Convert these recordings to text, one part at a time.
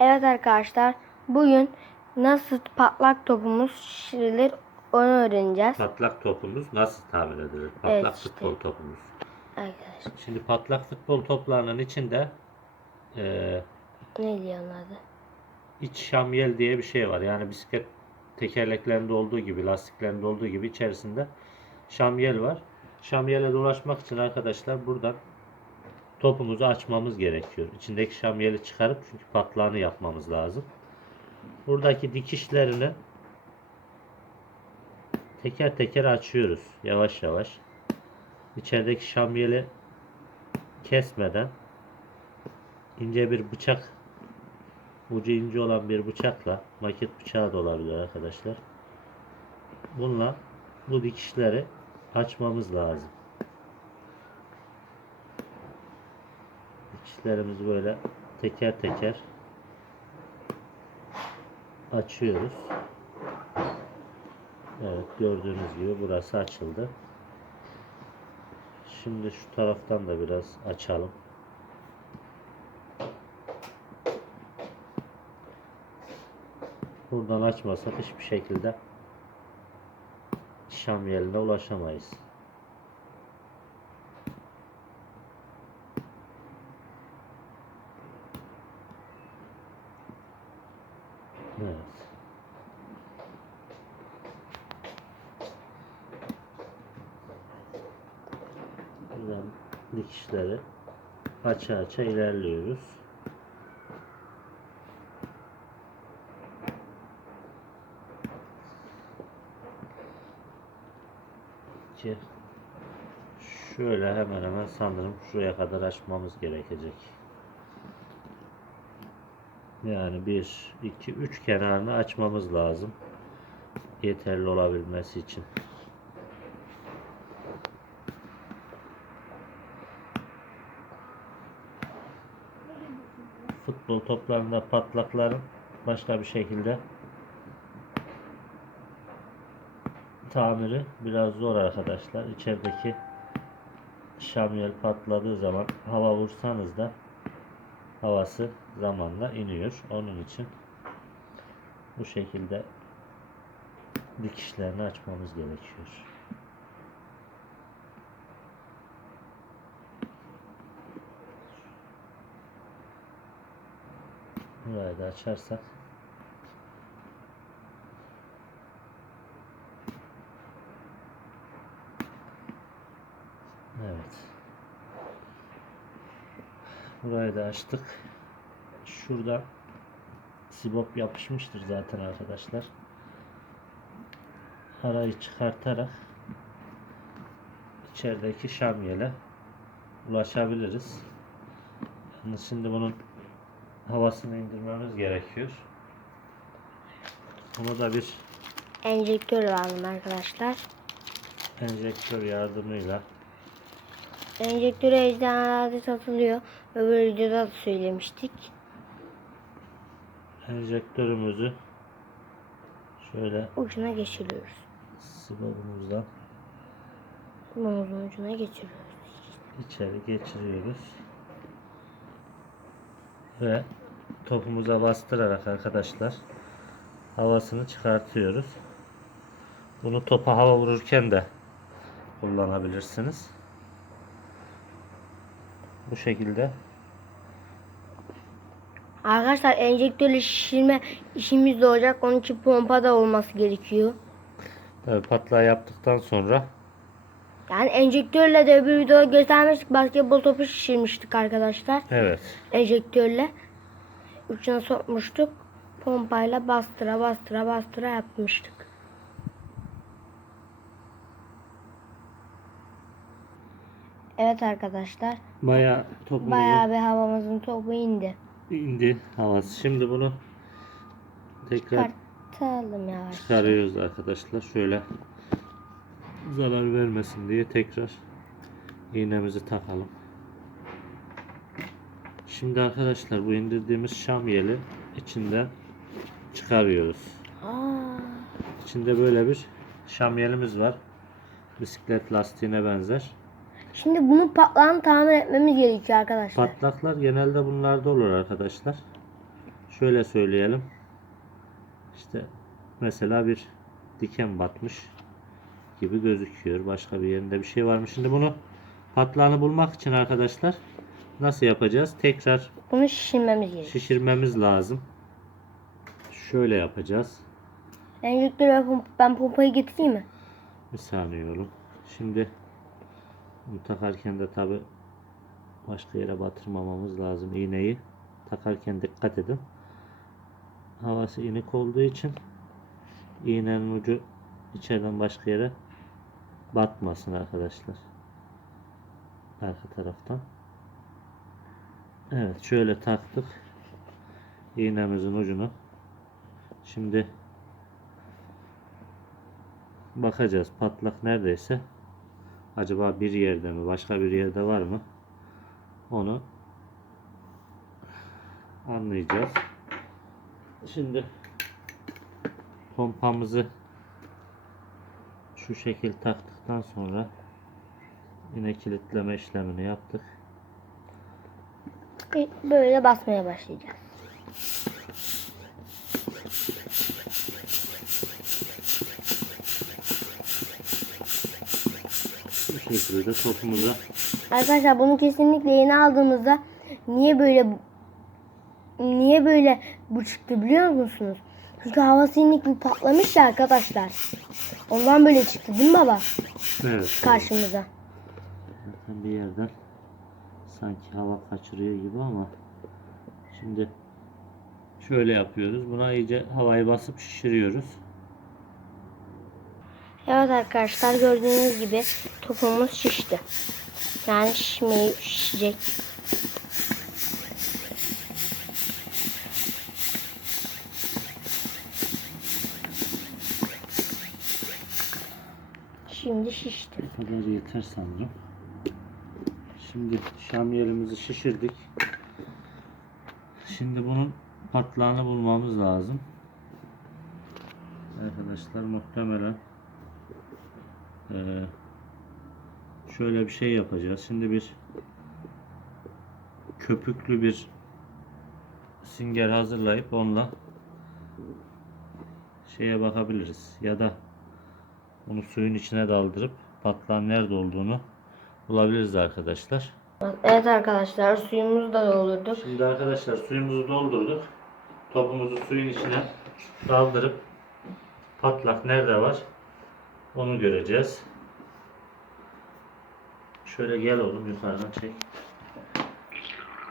Evet arkadaşlar bugün nasıl patlak topumuz şişirilir onu öğreneceğiz. Patlak topumuz nasıl tamir edilir? Patlak Evet, işte. futbol topumuz. Arkadaşlar Şimdi patlak futbol toplarının içinde eee ne diyor onun adı? iç şamyel diye bir şey var. Yani bisiklet tekerleklerinde olduğu gibi, lastiklerinde olduğu gibi içerisinde şamyel var. Şamyele dolaşmak için arkadaşlar buradan topumuzu açmamız gerekiyor. İçindeki şamyeli çıkarıp çünkü patlağını yapmamız lazım. Buradaki dikişlerini teker teker açıyoruz. Yavaş yavaş. İçerideki şamyeli kesmeden ince bir bıçak ucu ince olan bir bıçakla maket bıçağı da olabilir arkadaşlar. Bununla bu dikişleri açmamız lazım. Dikişlerimizi böyle teker teker açıyoruz. Evet gördüğünüz gibi burası açıldı. Şimdi şu taraftan da biraz açalım. Buradan açmasak hiçbir şekilde Şam yerine ulaşamayız. Evet. Buradan dikişleri aça aça ilerliyoruz. şöyle hemen hemen sanırım şuraya kadar açmamız gerekecek. Yani bir, iki, üç kenarını açmamız lazım. Yeterli olabilmesi için. Futbol toplarında patlakların başka bir şekilde tamiri biraz zor arkadaşlar. İçerideki şamyel patladığı zaman hava vursanız da havası zamanla iniyor. Onun için bu şekilde dikişlerini açmamız gerekiyor. Burayı da açarsak Evet. Burayı da açtık. Şurada sibop yapışmıştır zaten arkadaşlar. Arayı çıkartarak içerideki şamyele ulaşabiliriz. Yalnız şimdi bunun havasını indirmemiz gerekiyor. Bunu da bir Enjektör lazım arkadaşlar. enjektör yardımıyla Enjektörü eczanelerde satılıyor. Öbür videoda da söylemiştik. enjektörümüzü şöyle Ucuna geçiriyoruz. sibopumuzdan Mumuzun ucuna geçiriyoruz. içeri geçiriyoruz. Ve topumuza bastırarak arkadaşlar havasını çıkartıyoruz. Bunu topa hava vururken de kullanabilirsiniz. Bu şekilde Arkadaşlar enjektörle şişirme işimiz de olacak. Onun için pompa da olması gerekiyor. tabii patlağı yaptıktan sonra Yani enjektörle de öbür videoda göstermiştik. Basketbol topu şişirmiştik arkadaşlar. evet Enjektörle ucuna sokmuştuk. Pompayla bastıra bastıra bastıra yapmıştık. Evet arkadaşlar. Bayağı topumuzu Bayağı bir havamızın topu indi. indi havası. Şimdi bunu tekrar Çıkartalım yavaş. çıkarıyoruz arkadaşlar. Şöyle zarar vermesin diye tekrar iğnemizi takalım. Şimdi arkadaşlar bu indirdiğimiz şam yeli içinden çıkarıyoruz. Aa, İçinde böyle bir şam yelimiz var. Bisiklet lastiğine benzer. Şimdi bunu patlağını tamir etmemiz gerekiyor arkadaşlar. Patlaklar genelde bunlarda olur arkadaşlar. şöyle söyleyelim. İşte mesela bir diken batmış gibi gözüküyor. Başka bir yerinde bir şey var mı? Şimdi bunu patlağını bulmak için arkadaşlar nasıl yapacağız? Tekrar Bunu şişirmemiz gerekiyor. şişirmemiz lazım. Şöyle yapacağız. Öncelikle ben pompayı getireyim mi? Bir saniye oğlum. Şimdi takarken de tabi başka yere batırmamamız lazım iğneyi. Takarken dikkat edin. Havası inik olduğu için iğnenin ucu içeriden başka yere batmasın arkadaşlar. Arka taraftan. Evet şöyle taktık. iğnemizin ucunu. Şimdi bakacağız patlak neredeyse acaba bir yerde mi başka bir yerde var mı? Onu anlayacağız. Şimdi pompamızı şu şekil taktıktan sonra yine kilitleme işlemini yaptık. Böyle basmaya başlayacağız. Şekilde topumuza Arkadaşlar bunu kesinlikle yeni aldığımızda niye böyle niye böyle bu çıktı biliyor musunuz? Çünkü havası inik bir patlamış ya arkadaşlar. Ondan böyle çıktı değil mi baba? evet Karşımıza. Zaten bir yerden sanki hava kaçırıyor gibi ama şimdi şöyle yapıyoruz. Buna iyice havayı basıp şişiriyoruz. Evet arkadaşlar gördüğünüz gibi topumuz şişti. Yani şişmeyi şişecek. Şimdi şişti. Bu kadar yeter sanırım. Şimdi şamyelimizi şişirdik. Şimdi bunun patlağını bulmamız lazım. Arkadaşlar muhtemelen şöyle bir şey yapacağız. Şimdi bir köpüklü bir sünger hazırlayıp onunla şeye bakabiliriz. Ya da bunu suyun içine daldırıp patlağın nerede olduğunu bulabiliriz arkadaşlar. Evet arkadaşlar suyumuzu da doldurduk. Şimdi arkadaşlar suyumuzu doldurduk. Topumuzu suyun içine daldırıp patlak nerede var onu göreceğiz. Şöyle gel oğlum yukarıdan çek.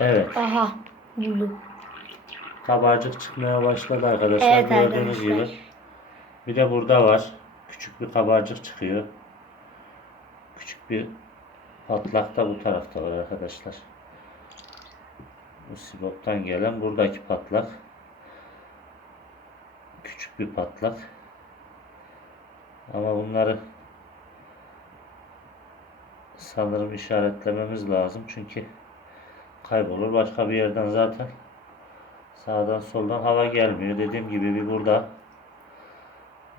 Evet. Aha buldum. Kabarcık çıkmaya başladı arkadaşlar. Evet Gördüğünüz arkadaşlar. gibi. Bir de burada var. Küçük bir kabarcık çıkıyor. Küçük bir patlak da bu tarafta var arkadaşlar. Bu siboptan gelen buradaki patlak. Küçük bir patlak. Ama bunları sanırım işaretlememiz lazım. Çünkü kaybolur. Başka bir yerden zaten Sağdan soldan hava gelmiyor. Dediğim gibi bir burada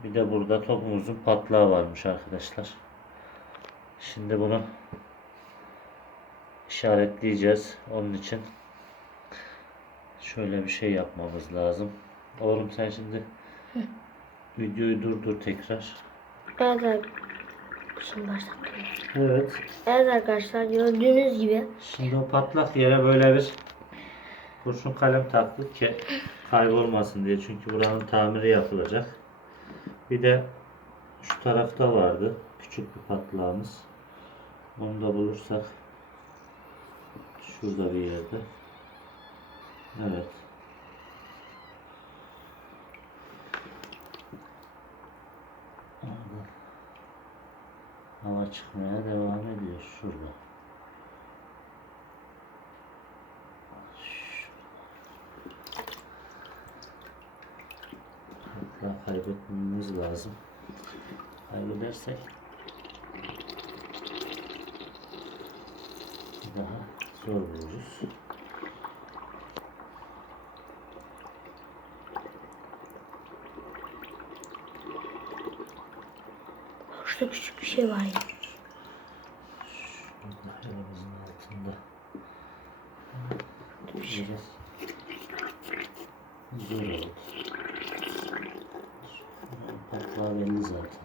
bir de burada topumuzun patlağı varmış arkadaşlar. Şimdi bunu işaretleyeceğiz. Onun için şöyle bir şey yapmamız lazım. Oğlum sen şimdi videoyu durdur tekrar. Evet arkadaşlar. Şimdi başlattım. Evet. Evet arkadaşlar gördüğünüz gibi Şimdi o patlak yere böyle bir kurşun kalem taktık ki kaybolmasın diye. Çünkü buranın tamiri yapılacak. Bir de şu tarafta vardı. Küçük bir patlağımız. Onu da bulursak şurada bir yerde. Evet. Çıkmaya devam ediyor şurada. Hatta kaybetmemiz lazım. Kaybedersek daha zor buluruz. küçük bir şey var ya. Şurada elimizin altında. Biraz Güzel oldu. Patlağı belli zaten.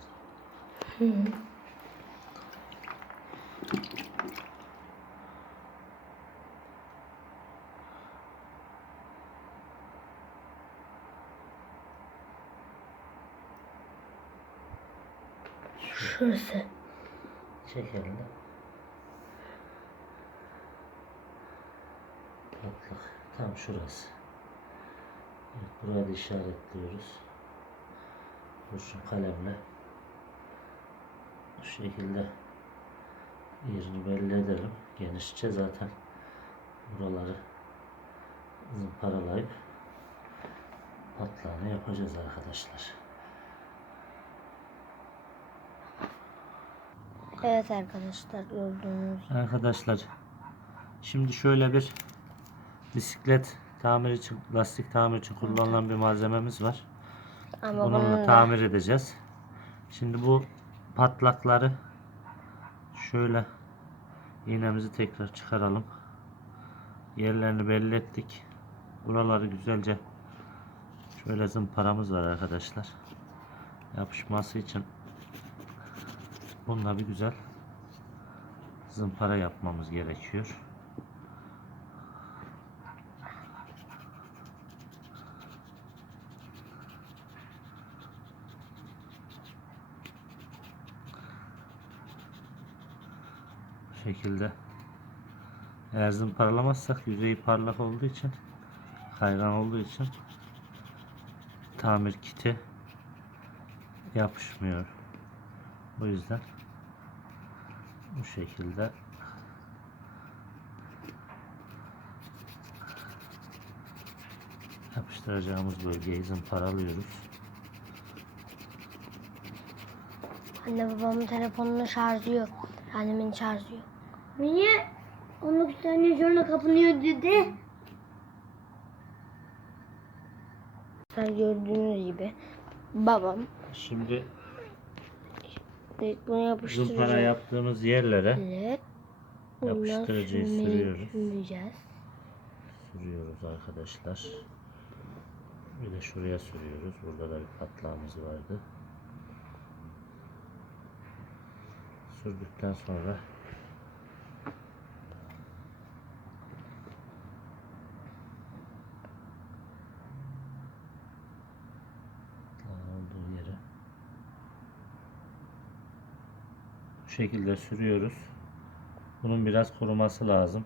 Şurası. Çek elini. Patlak. Tam şurası. Evet, burayı da işaretliyoruz. Kurşun kalemle. Bu şekilde yerini belli edelim. Genişçe zaten buraları zımparalayıp patlağını yapacağız arkadaşlar. Evet arkadaşlar gördüğünüz Arkadaşlar şimdi şöyle bir bisiklet tamir için lastik tamir için kullanılan bir malzememiz var. ama bunun Bununla tamir edeceğiz. Şimdi bu patlakları şöyle iğnemizi tekrar çıkaralım. Yerlerini belli ettik. Buraları güzelce şöyle zımparamız var arkadaşlar. Yapışması için bununla bir güzel zımpara yapmamız gerekiyor. Bu şekilde eğer zımparalamazsak yüzeyi parlak olduğu için kaygan olduğu için tamir kiti yapışmıyor. Bu yüzden bu şekilde yapıştıracağımız bölgeyi zımparalıyoruz. anne babamın telefonunun şarjı yok. Annemin şarjı yok. Niye? 19 saniye sonra kapanıyor dedi. Gördüğünüz gibi babam Şimdi bunu yapıştıracak. zımpara yaptığımız yerlere Evet. Yapıştırıcıyı sürüyoruz. süreceğiz. sürüyoruz arkadaşlar. Bir de şuraya sürüyoruz. Burada da bir patlağımız vardı. Sürdükten sonra patlağın olduğu yere bu şekilde sürüyoruz. Bunun biraz kuruması lazım.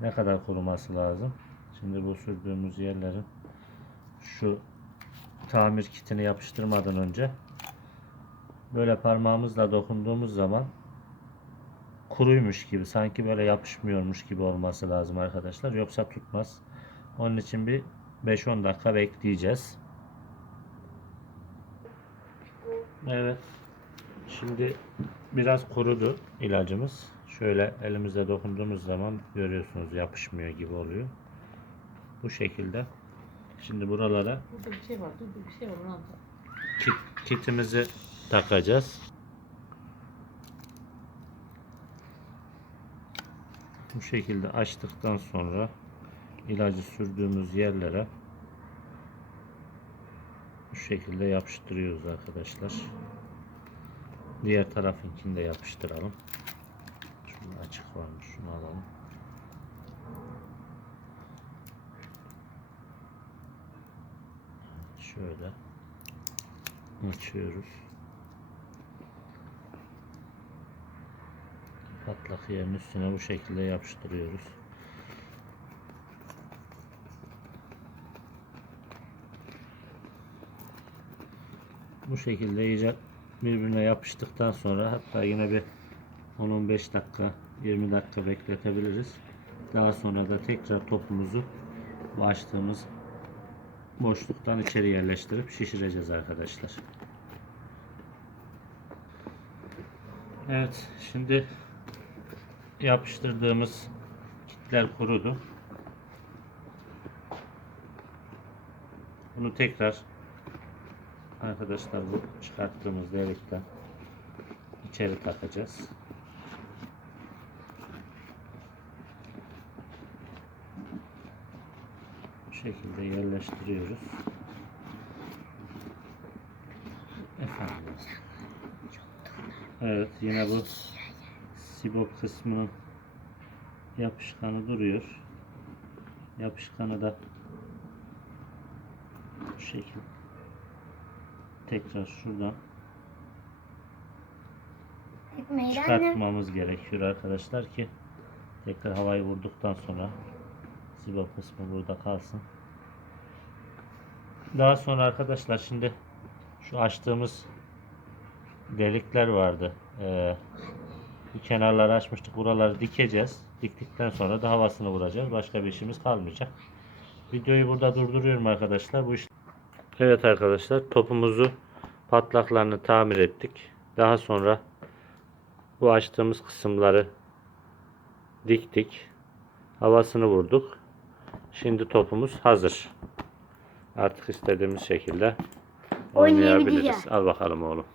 Ne kadar kuruması lazım? Şimdi bu sürdüğümüz yerlerin şu tamir kitini yapıştırmadan önce böyle parmağımızla dokunduğumuz zaman kuruymuş gibi sanki böyle yapışmıyormuş gibi olması lazım arkadaşlar. Yoksa tutmaz. Onun için bir 5-10 dakika bekleyeceğiz. Evet. Şimdi biraz kurudu ilacımız. Şöyle elimizle dokunduğumuz zaman görüyorsunuz yapışmıyor gibi oluyor. Bu şekilde. Şimdi buralara Burada bir şey var. Dur bir şey var onu kit, kitimizi takacağız. Bu şekilde açtıktan sonra ilacı sürdüğümüz yerlere bu şekilde yapıştırıyoruz arkadaşlar. Diğer tarafınkini de yapıştıralım. Şurada açık varmış. Şunu alalım. Şöyle açıyoruz. Patlak yerinin üstüne bu şekilde yapıştırıyoruz. Bu şekilde iyice birbirine yapıştıktan sonra hatta yine bir 10-15 dakika 20 dakika bekletebiliriz. Daha sonra da tekrar topumuzu bu açtığımız boşluktan içeri yerleştirip şişireceğiz arkadaşlar. Evet şimdi yapıştırdığımız kitler kurudu. Bunu tekrar arkadaşlar bu çıkarttığımız delikten içeri takacağız. Bu şekilde yerleştiriyoruz. Efendim. Evet yine bu sibop kısmının yapışkanı duruyor. Yapışkanı da bu şekil tekrar şuradan çıkartmamız gerekiyor arkadaşlar ki tekrar havayı vurduktan sonra sibop kısmı burada kalsın. Daha sonra arkadaşlar şimdi şu açtığımız delikler vardı. Ee, bu kenarları açmıştık. Buraları dikeceğiz. Diktikten sonra da havasını vuracağız. Başka bir işimiz kalmayacak. Videoyu burada durduruyorum arkadaşlar. Bu iş Evet arkadaşlar topumuzu patlaklarını tamir ettik. Daha sonra bu açtığımız kısımları diktik. Havasını vurduk. Şimdi topumuz hazır. Artık istediğimiz şekilde Oynayabiliriz. Al bakalım oğlum.